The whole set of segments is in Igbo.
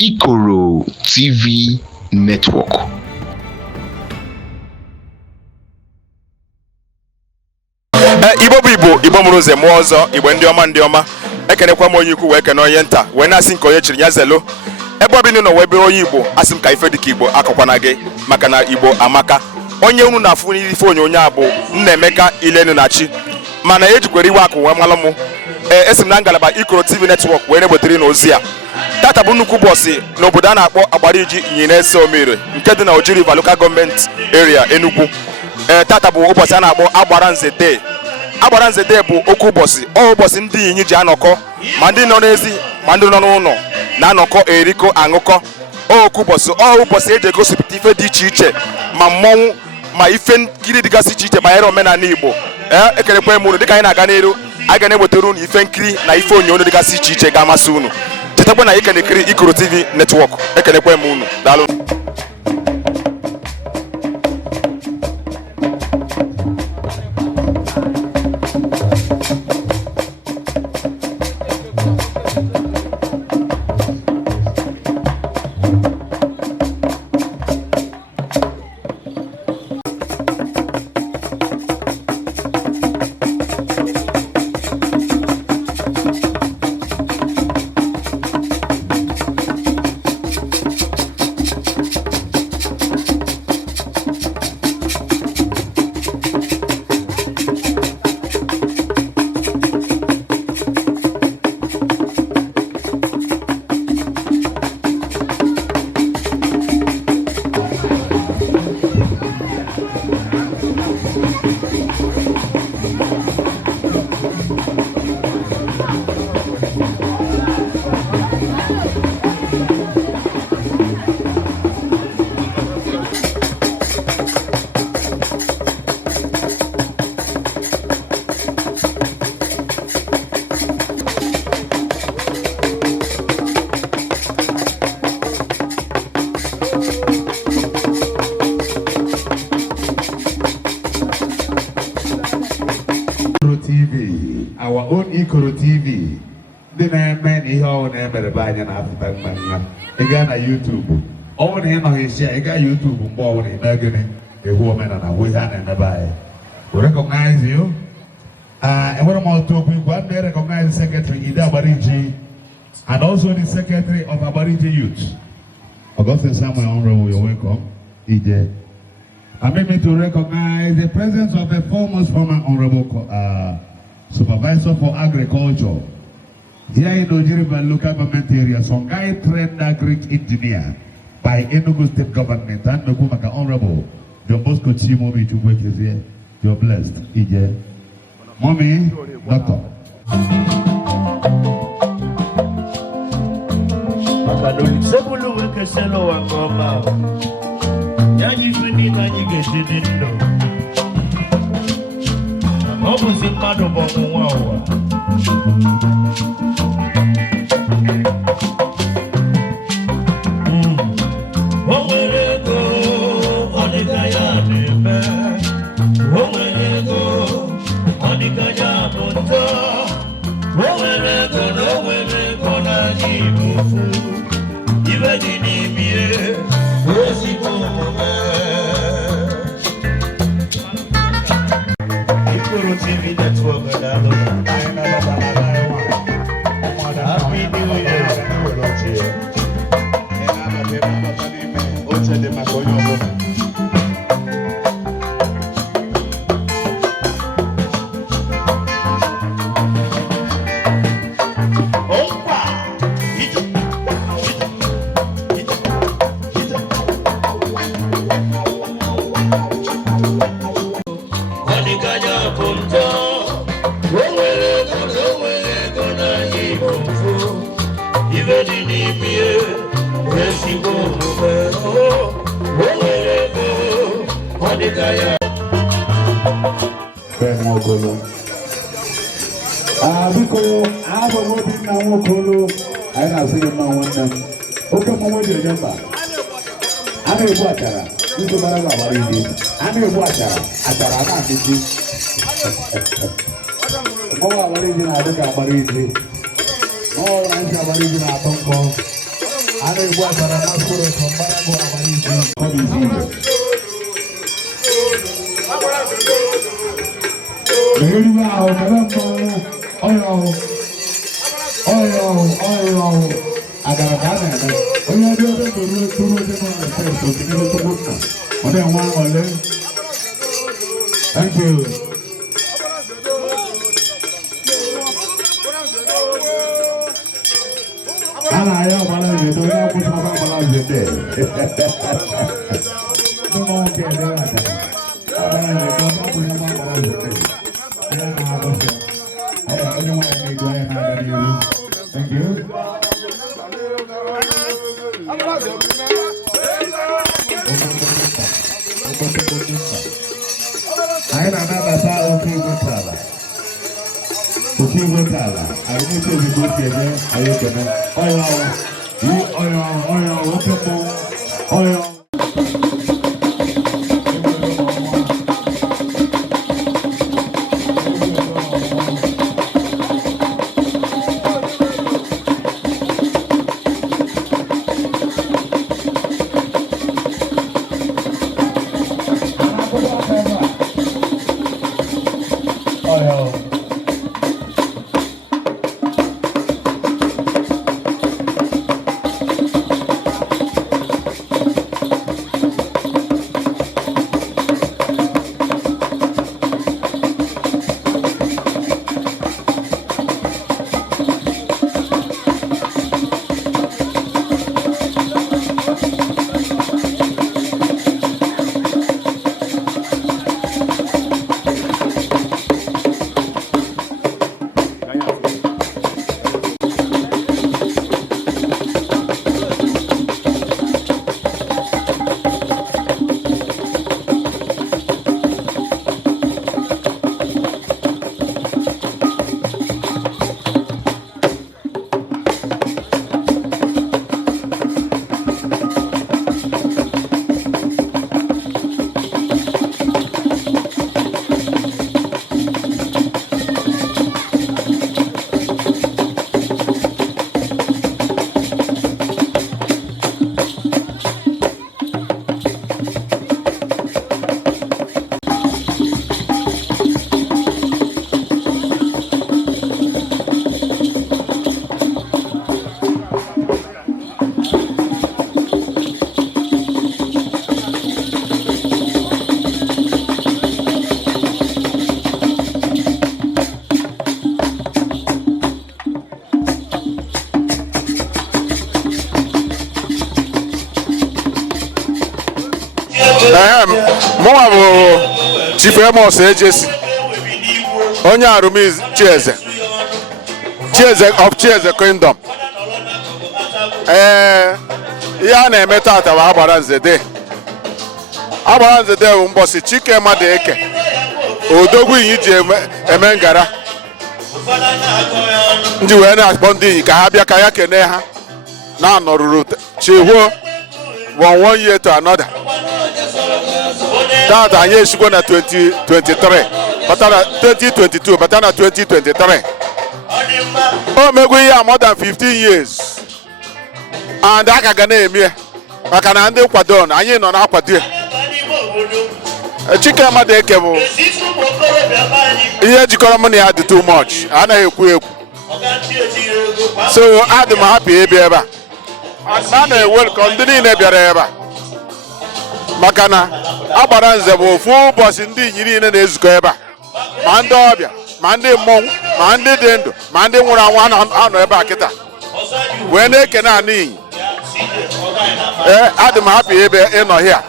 IKOROTV Network. Igbo mụrụ ụzọ mụọ ọzọ Igbo ndị ọma ekenekwa m onye ikwu wee kene onye nta wee na-asị nke onye chiri ya zelo ebe ọ bụ nọ wee bere onye Igbo asị m ka ife dịka Igbo akọkwana gị maka na Igbo amaka. Onye unu na-afụ n'ife onyonyo a bụ Nnaemeka Ilenunachi mana ejikwere iwe akụ wee malụ m esi m na ngalaba IKOROTV Network wee na-ewetara n'ozi a. Tata bụ nnukwu ụbọchị n'obodo a na-akpọ Agbariji Inyi na-ese omere nke dị na Oji River Local Government Area Enugu. Tata bụ ụbọchị a na-akpọ Agbaranze Day. Agbaranze Day bụ oke ụbọchị ụbọchị ndị Inyi ji anọkọ ma ndị nọ n'ezi ma ndị nọ n'ụlọ na-anọkọ erikọ aṅụkọ oke ụbọchị eji egosipụta ife dị iche iche ma mmọnwụ ma ife nkiri dịgasị iche iche banyere omenala Igbo. Ekelekwa m unu dịka anyị na-aga n'elu a ga na-ewetara unu ife nkiri na ife onyonyo dịgasị iche iche ga-amasị unu. Chetakwa na ike na-ekiri IKOROTV Network. Ekelekwa m unu daalụ. Our own IKOROTV. The name ihe ọ na-emere be anyị na-afụta mma. Ị gaa na YouTube. Ọ bụrụ na ị nọ isi ị gaa YouTube mgbe ọ bụla ị na-egene ewu omenala na ihe a na-eme be anyị. We recognize you. And what I'm talking about, they recognize the Secretary Agbariji and also the Secretary of Agbariji Youth. Augustine Samuel Honorable, you're welcome. EJ. Permit me to recognize the presence of the foremost former Honorable Supervisor for Agriculture here in Oji River Local Government Area, Songhai Trained Agric Engineer by Enugu State Government and Mekumaka Honorable John Bosco Chimobi Chukwueke is here. You're blessed, EJ. Mommy, Doctor. IKOROTV Network. Even in Nwokolo. Biko, abụ m Obinna Nwokolo. Anyị na-asị gị mma nwanne m. Oke mmanwụ dị onye mba. A na-egbu achara, ndị mara bụ Agbariji. A na-egbu achara, achara a na-adịji. Mmanwụ Agbariji na-adị ka Agbariji. Mmanwụ na ntị Agbariji na-atọ nkọ. A na-egbu achara na mkpụrụ ụtọ mbara bụ Agbariji. Ọ bụ isi igwe. Eruwe ahụ mere mmanwụ ọyọ agara ka a na-eme onye dị ebe toro ebe nọ na steeti okenere togbo nna ọ na-enwe aṅụle. Thank you. A na-aya Agbaranze onye akwụsịkwa Agbaranze ndị mmanwụ nke edere akara Agbaranze ka ọ na-akwụsị Agbaranze Thank you. I don't know about okay with Tala. Okay with Tala. I need to be good here. I oil. Mụnwa bụ Chief Amos Ejesi onye Arumiz Chieze of Chieze Kingdom. Ihe a na-eme tata bụ Agbaranze Day. Agbaranze Day bụ mbọsị Chike Madueke odogwu Inyi ji eme ngara ndị wee na-akpọ ndị Inyi ka ha bịa ka ya kene ha na-anọruru chihuo from one year to another. Tata anyị esigwo na 2023 bata na 2022 bata na 2023. O megwu ihe more than 15 years and aka ga na-eme maka na ndị kwado na anyị nọ na-akwado ya. Chike Madueke bụ ihe jikọrọ m na ya dị too much, anaghị ekwu ekwu, so adị m happy ebe a a na-ewelkọ ndị niile bịara ebe a maka na Agbaranze bụ ofu ụbọchị ndị Inyi niile na-ezukọ ebe a, ma ndị ọbịa ma ndị mmọnwụ ma ndị dị ndụ ma ndị nwụrụ anwụ anọ ebe a kịta wee na-ekene anụ Inyi. Adị m happy ebe ịnọ hịa.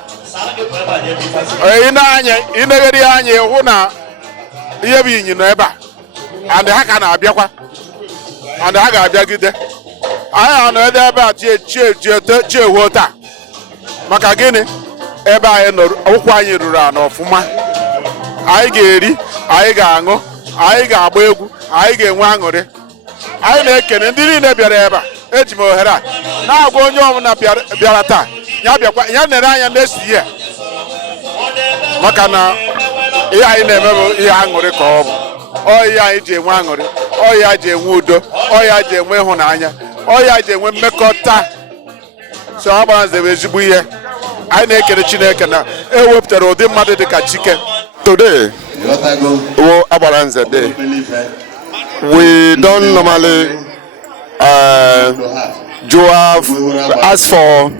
Ineghere ya anya hụ na ihe bụ Inyi nọ ebe a and ha ka na-abịakwa and ha ga-abịagide. Anyị anọ ebe a chiehuo taa maka gịnị? ebe anyị nọ ụkwụ anyị ruru ana ọfụma anyị ga-eri anyị ga-aṅụ anyị ga-agba egwu anyị ga-enwe aṅụrị anyị na-ekene ndị niile bịara ebe a eji m ohere a na-agwa onye ọbụla bịara taa ya nere anya next year maka na ihe anyị na-eme bụ ihe aṅụrị ka ọ bụ ihe anyị ji enwe aṅụrị ya ji enwe udo ya ji enwe ịhụnanya ya ji enwe mmekọta so Agbaranze bụ ezigbo ihe anyị na-ekele Chineke na ewepụtara ụdị mmadụ dị ka Chike. Today, Agbaranze Day. We don't normally ask for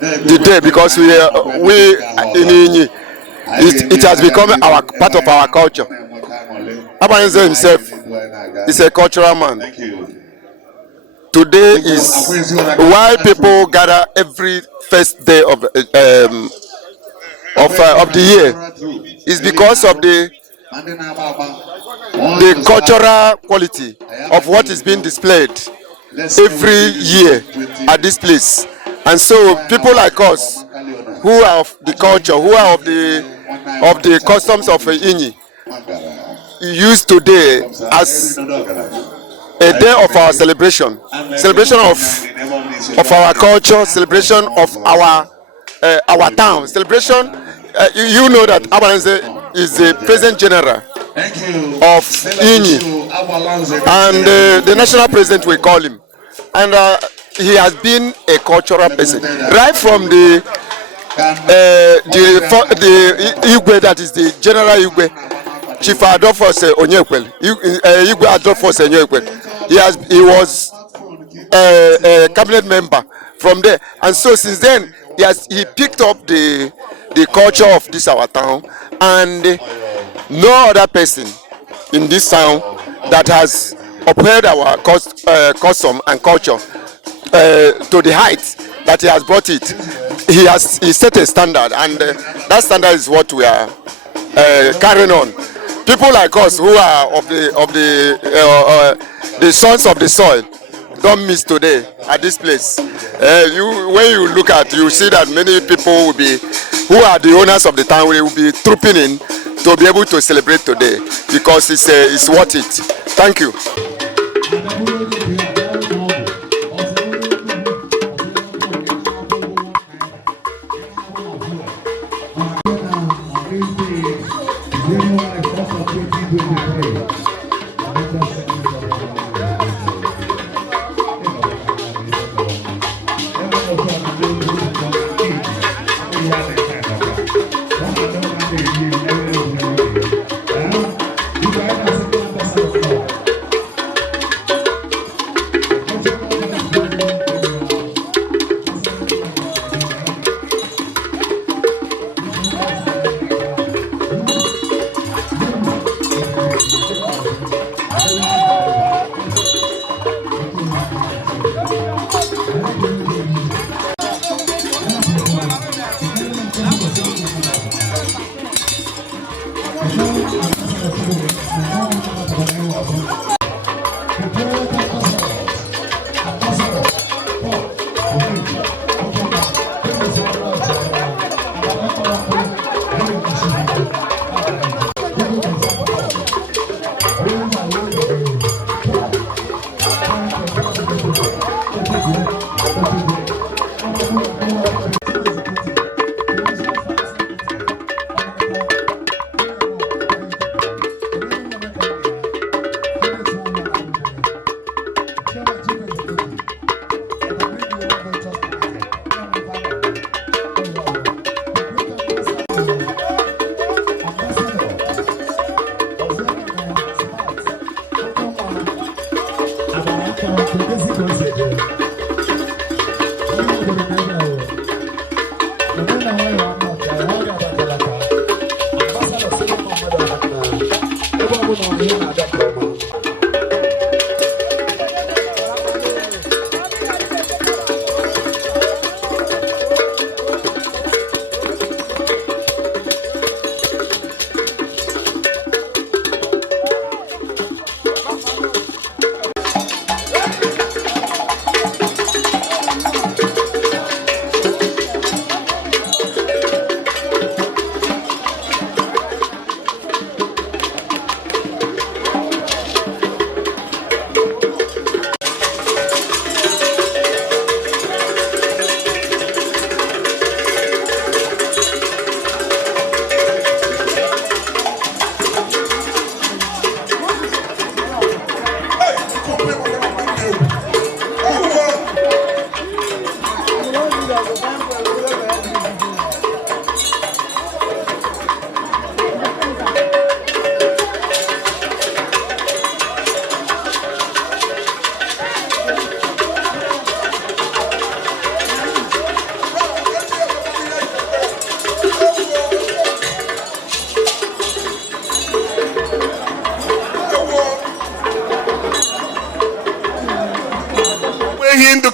the day because we in Inyi, it has become part of our culture. Agbaranze himself is a cultural man. Today is why people gather every first day of the year. Is because of the cultural quality of what is being displayed every year at this place. And so people like us who are of the culture, who are of the customs of Inyi, use today as a day of our celebration of our culture, celebration of our town, celebration. You know that Agbaranze is the President General of Inyi, and the national president we call him, and he has been a cultural person right from the Igwe, that is the General Igwe, Chief Adolphus Onyekwel, Igwe Adolphus Onyekwel. He was a cabinet member from there, and so since then he picked up the culture of this our town, and no other person in this town that has upheld our custom and culture to the height that he has brought it. He set a standard, and that standard is what we are carrying on. People like us who are of the sons of the soil don't miss today at this place. When you look at, you see that many people will be, who are the owners of the town, will be trooping in to be able to celebrate today because it's worth it. Thank you.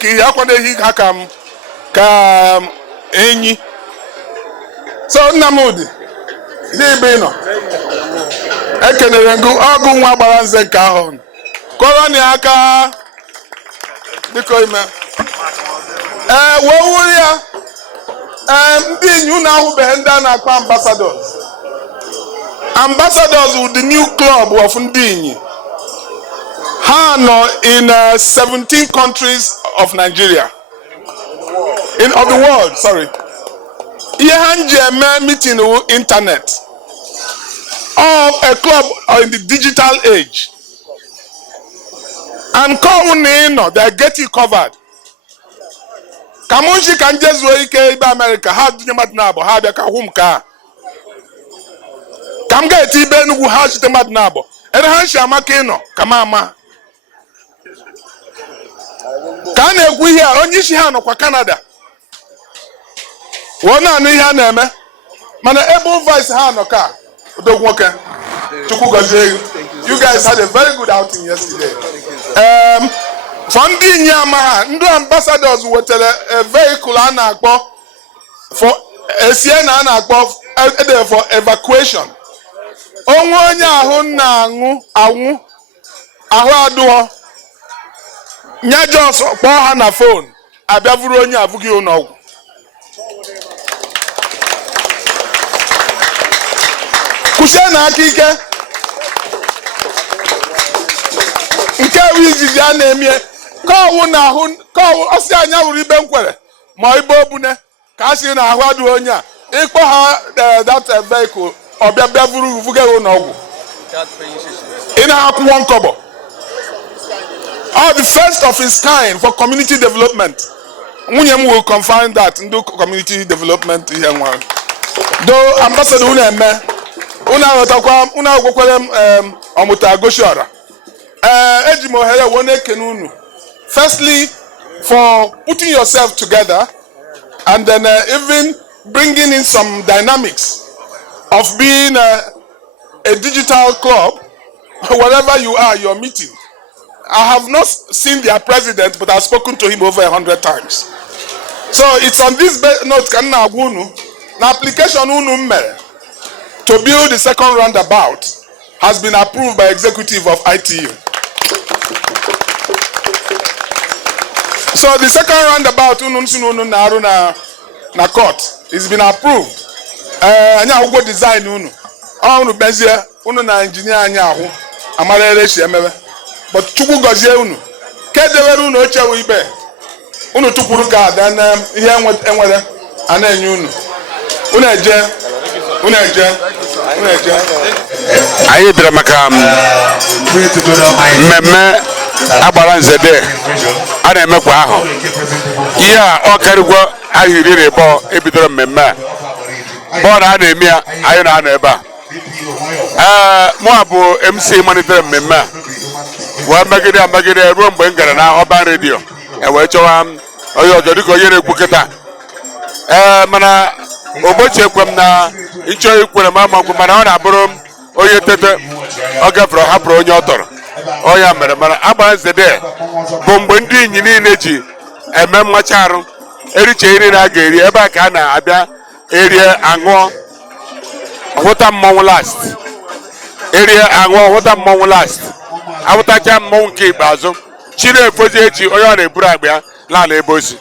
ka ihe akwadoghị ha ka enyi. So Nnamdi dị ebe ị nọ ekenere ngụ ọgụ nwa Agbaranze nke ahụ kọrọ na aka biko ime wee wuru ya ndị Inyi unu ahụbeghị ndị a na-akpọ ambassadors with the new club of ndị Inyi. Ha nọ in 17 countries of Nigeria of the world, sorry. Ihe ha nji eme meeting internet of a club in the digital age. And call no, they get you covered. Kamunshi can just wake ibe America. How do you madnabo? How do you home car? Come get ibe Enugu house to madnabo. And hanshi amakeno. Kamama. Can you here? Only she hano kwa Canada. Wana ni ha na eme. Mana able vice hano ka. Odogwoke. You guys had a very good outing yesterday. From the Nyama, ndị ambassadors wetara a vehicle a na-akpọ for a Sienna a na-akpọ for evacuation. Onwe onye ahụ na-aṅụ ahụ adụọ nya jos kpọọ ha na phone abịa vuru onye abụghị ụlọ ọgwụ. Kwụsie na aka ike nke izizi a na-eme kọwụ na ahụ kọwụ ọsị anya wuru ibe nkwere ma ibe obune ka a sị na ahụ adụ onye a ịkpọ ha that vehicle ọbịa bịa vuru vuga ụlọ ọgwụ ị na-akwụkwọ nkọbọ. The first of its kind for community development. Nwunye m will confirm that ndị community development ihe nwa. Though ambassador unu eme unu aghọtakwa unu agwakwara m ọmụta agoshiora. Eji m ohere wone ekene unu. Firstly, for putting yourself together and then even bringing in some dynamics of being a digital club, wherever you are, you're meeting. I have not seen their president, but I've spoken to him over 100 times. So it's on this note, the application to build the second roundabout has been approved by executive of ITU. So the second roundabout na court has been approved. Anya ugo design unu. Unu bezie unu na engineer anya ahu. Amara eleshi emebe. But chukwu gozie unu. Kedewere unu oche wu ibe. Unu tukuru ka then ihe enwere ana enye unu. Unu eje. Anyị bịara maka mmemme Agbaranze Day a na-eme kwa ahụ. Ihe a ọ karịgwa ahịrị ịrịbọ ebidoro mmemme a. Bọọlụ a na-eme ya anyị na-anọ ebe a. Mụ bụ MC malitere mmemme a. Wee megide ruo mgbe m gara na ọban redio. Wee chọwa onye ọzọ dịka onye na-ekwu kịta. Mana ụbọchị ekwe m na ịchọ ikwere m ama mana ọ na-abụrụ onye tete ọ gafere hapụrụ onye ọ tọrọ. Ọ ya mere mana Agbaranze Day bụ mgbe ndị Inyi niile ji eme mmacha arụ eriche iri na a ga-eri ebe a ka a na-abịa erie aṅụọ hụta mmọnwụ last. Erie aṅụọ hụta mmọnwụ last. Ahụtacha mmọnwụ nke ikpeazụ chi na-efozi echi onye ọ na-eburu agba ya n'ala ebe osi.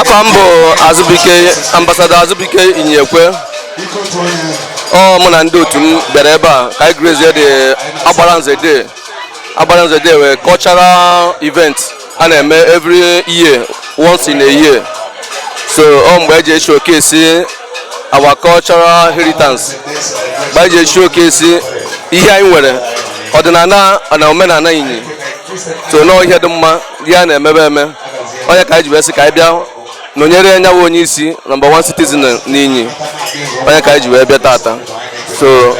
Afọ m bụ Azubike, Ambassador Azubike Inyi Ekwe. Mụ na ndị otu m bịara ebe a ka anyị grazie the Agbaranze Day wee cultural event a na-eme every year, once in a year. So mgbe eji showcase our cultural heritage, mgbe eji showcase ihe anyị nwere ọdịnala na omenala Inyi. So ihe dị mma ya na-emebe eme onye ka anyị ji wee sị ka anyị bịa nọnyere nyawo onye isi number 1 citizen n'Inyi, onye ka anyị ji wee bịa tata. So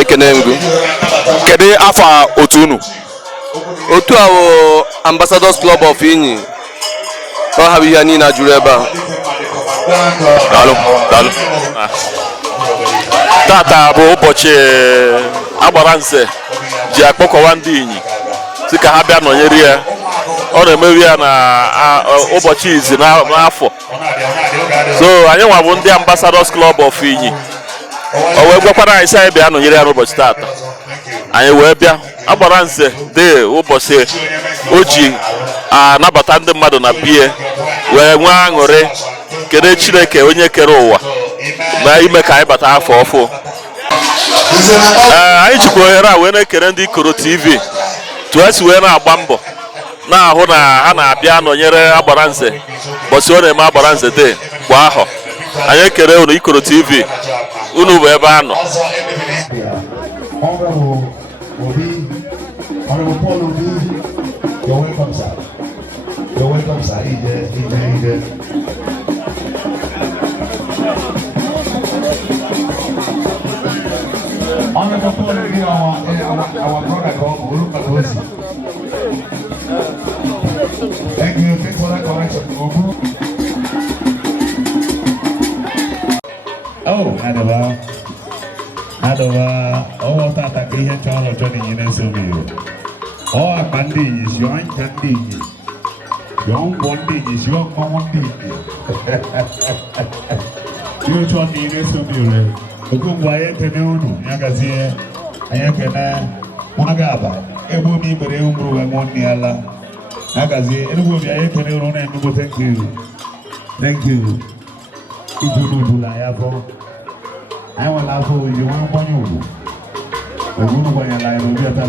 ekene ngụ. Kedu afọ otu unu? Otu a bụ Ambassadors Club of Inyi. Ọ ha bụ ihe niile juru ebe a. Daalụ. Tata bụ ụbọchị Agbaranze ji akpọkọwa ndị Inyi sị ka ha bịa nọnyere ya. Ọ na-emewi ya na ụbọchị izi n'afọ. So anyị nwa bụ ndị Ambassadors Club of Inyi. O wee gwakwara anyị sị anyị bịa nọnyere ya n'ụbọchị tata. Anyị wee bịa Agbaranze Day ụbọchị o ji anabata ndị mmadụ na bie wee nwee aṅụrị kene Chineke onye kere ụwa na ime ka anyị bata afọ ọfụ. Anyị jikwa ohere a wee na-ekele ndị IKOROTV tụọ esi wee na-agba mbọ na-ahụ na ha na-abịa nọnyere Agbaranze ụbọchị ọ na-eme Agbaranze Day kwa ahọ. Anyị ekele unu IKOROTV, unu bụ ebe a nọ. Thank you. Thanks for that correction. Oh, oh, tata kihe chalo choni yine somiyo. Oh, akandi is yon kandi. Yon bondi is yon komondi. You choni yine somiyo. Ukungwaye tene unu nyagazie ayakena mwagaba. Ebu mi bere umru wa moni ala. Nyagazie enugu mi ayakene unu na enugu. Thank you. Thank you. Ijulu yafo. I want to go you want to go. The woman when you lie on the other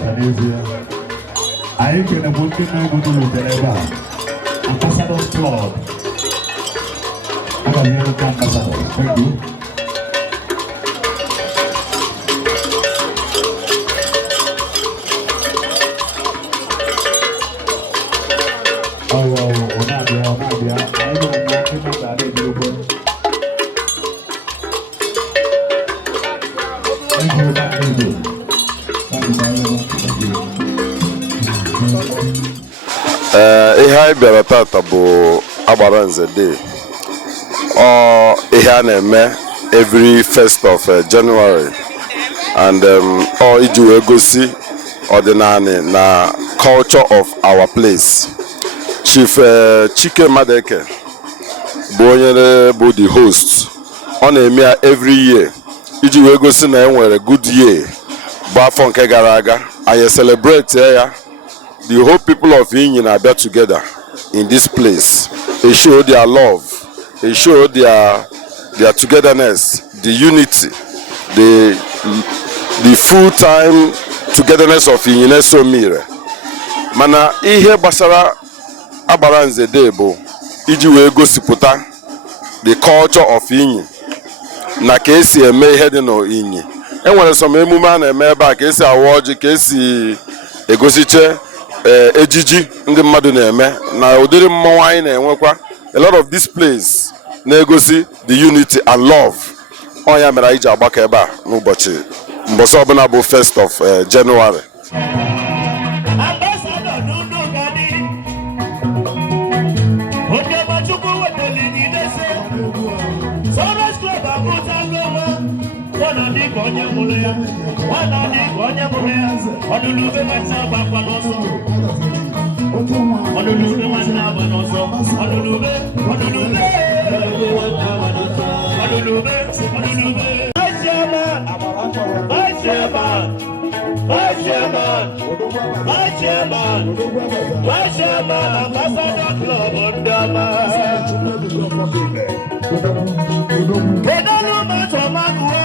I can put you to the Ambassadors Club. I got your ambassador. Thank you. Ihe anyị bịara tata bụ Agbaranze Day. Ihe a na-eme every 1st of January, and iji wee gosi ọdịnala na culture of our place. Chief Chike Madueke bụ onye bụ the host. Ọ na-eme ya every year iji wee gosi na enwere good year bụ afọ nke gara aga. Anyị celebrate ya. The whole people of Inyi are together in this place. They show their love, they show their togetherness, the unity, the full-time togetherness of Inyi so mire. Mana ihe gbasara Agbaranze Day bụ iji wee gosipụta the culture of Inyi na ka esi eme ihe dị n'Inyi. Enwere some emume a na-eme ebe a ka esi awa ọjị, ka esi egosiche ejiji ndị mmadụ na-eme na ụdịrị mmọnwụ anyị na-enwekwa. A lot of this place na-egosi the unity and love. Ọnya mere anyị ji agbakọ ebe a n'ụbọchị mbọsị ọbụla bụ 1st of January. My chairman, Ambassador Club Ondama. Pedalo Matamagua.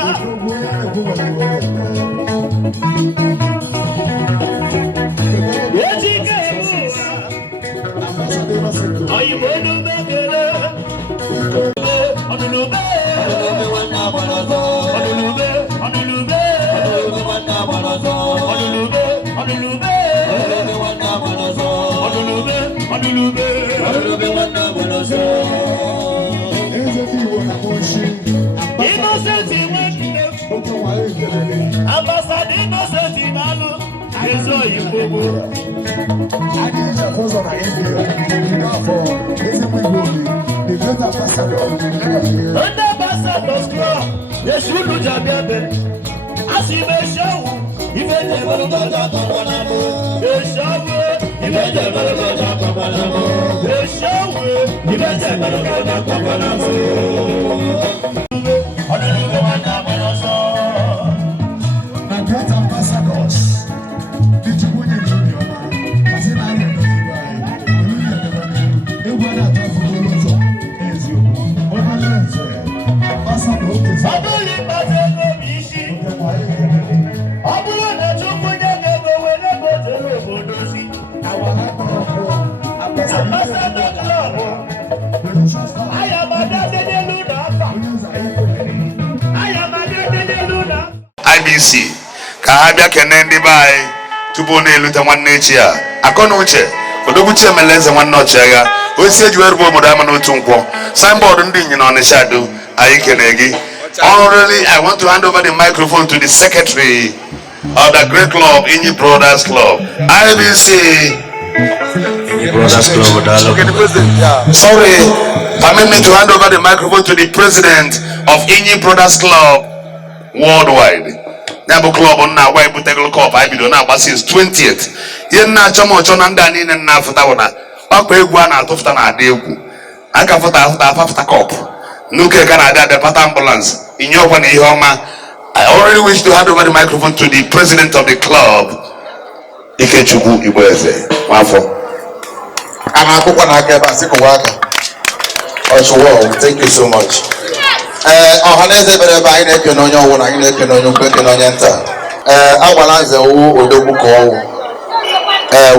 Are you going to make it? IBC ka ha bịa kene ndị be anyị tupu na-elute nwanne echi a akọ na uche odoguchi emeleze nwanne ọchịagha osi eji were bụ obodo ama n'otu nkwọ signboard ndị Inyi na Ọnịsha do anyị kene gị. Honorably, I want to hand over the microphone to the secretary of the great club, Inyi Brothers Club, IBC. Brothers Club, Sorry, permit me to hand over the microphone to the president of Inyi Brothers Club worldwide. Nabu club on now, why put a cup? I don't know, but since 20th. Yen na chamo chona ndani na nafuta wana. Papa egwana tofta na adegu. Aka futa cup. Nuke Canada, the Pata ambulance. In your one Ihoma, I already wish to hand over the microphone to the president of the club, Ikechubu Ibueze. Wafo. Thank you so much.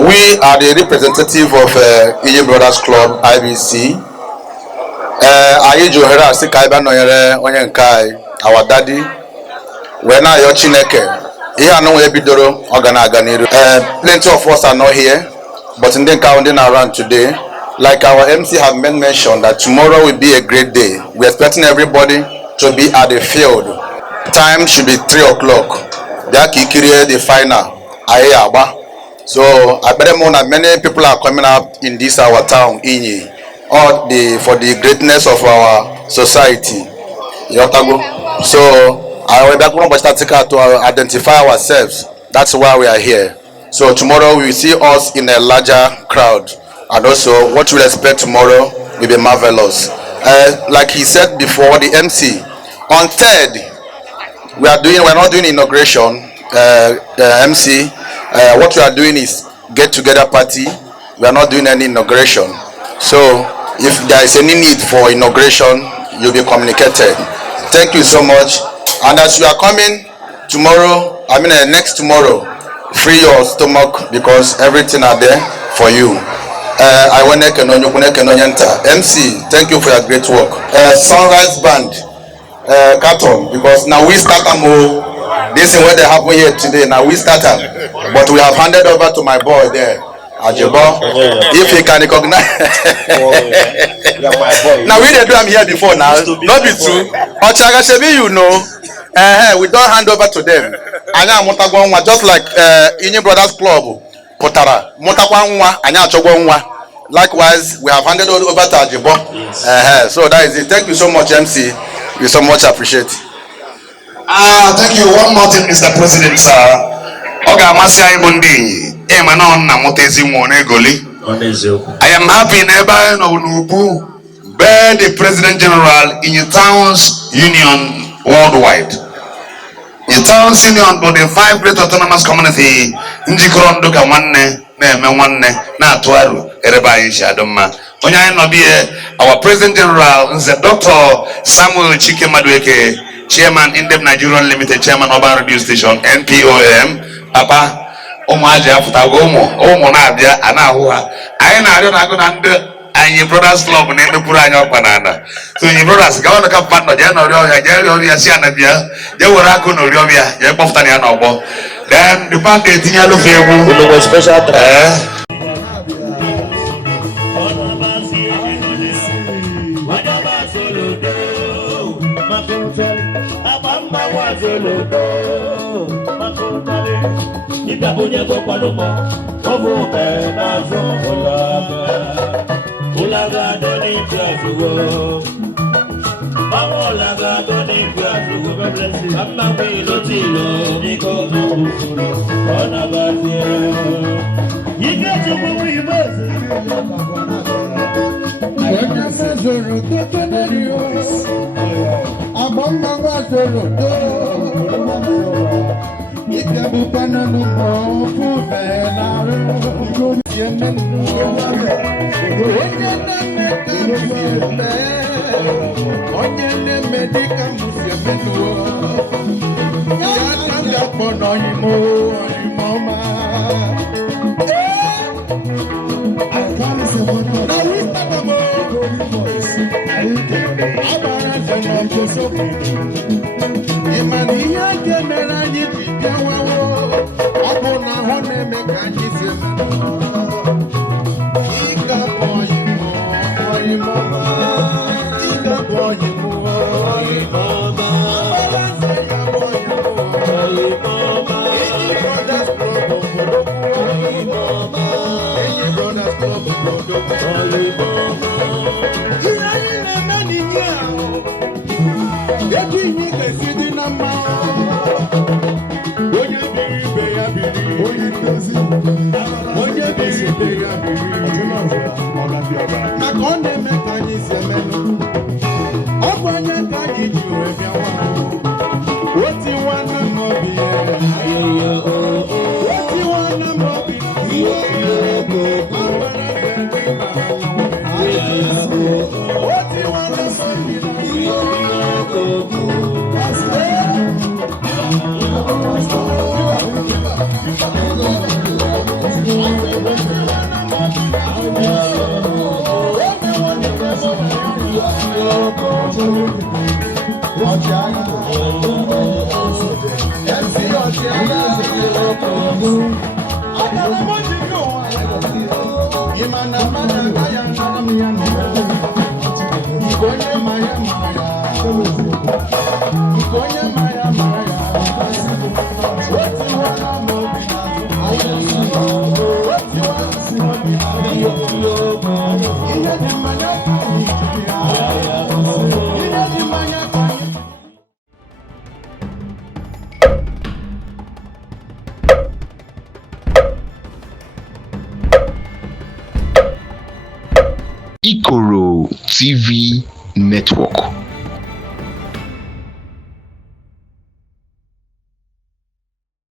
We are the representative of Inyi Brothers Club, IBC. Our daddy, when I your Chineke, here no ebidoro organaganiru. Plenty of us are not here, but in the counting around today, like our MC have mentioned that tomorrow will be a great day. We're expecting everybody to be at the field. Time should be 3 o'clock. The final. So I better know that many people are coming up in this our town, Inyi, for the greatness of our society. So I will to identify ourselves. That's why we are here. So tomorrow we will see us in a larger crowd, and also what we expect tomorrow will be marvelous. Like he said before, the MC on 3rd we're not doing inauguration. MC, what we are doing is get together party. We are not doing any inauguration. So if there is any need for inauguration, you'll be communicated. Thank you so much. And as you are coming tomorrow, next tomorrow, free your stomach because everything are there for you. I want to MC, thank you for your great work. Sunrise Band, Carton, because now we start this is what they happen here today. Now we start but we have handed over to my boy there, Ajebo. If he can recognize. Now we did do I'm here before now. Not be true. You know. We don't hand over to them. Just like Inyi Brothers Club, Potara, likewise, we have handed over to Ajebo. So that is it. Thank you so much, MC. We so much appreciate. Thank you. One more thing, Mr. President, sir. I am happy never bear the President General in your towns union worldwide. The town senior but the 5 great autonomous community njikọrọ ndụ ka nwanne na-eme nwanne na-atụ arụ erebe anyị si adịmma. Onye anyị nọ bie our President General Nze Dr. Samuel Chike Madueke, Chairman Indem Nigerian Limited, Chairman Urban Radio Station NPOM. Papa ụmụaji afụtago ụmụ na-abịa a na-ahụ ha. Anyị na-arịọ na-agụ na ndị Inyi Brothers Club na-emepụrụ anyị ọkpa n'ala. So Inyi Brothers gawa na ka partner jee na ọrịa jee rịọ ọrịa si ana bịa jee were akụ na ọrịa jee kpọpụta ya n'ọgbọ. Then the band etinye alụfe egwu special IKOROTV Network.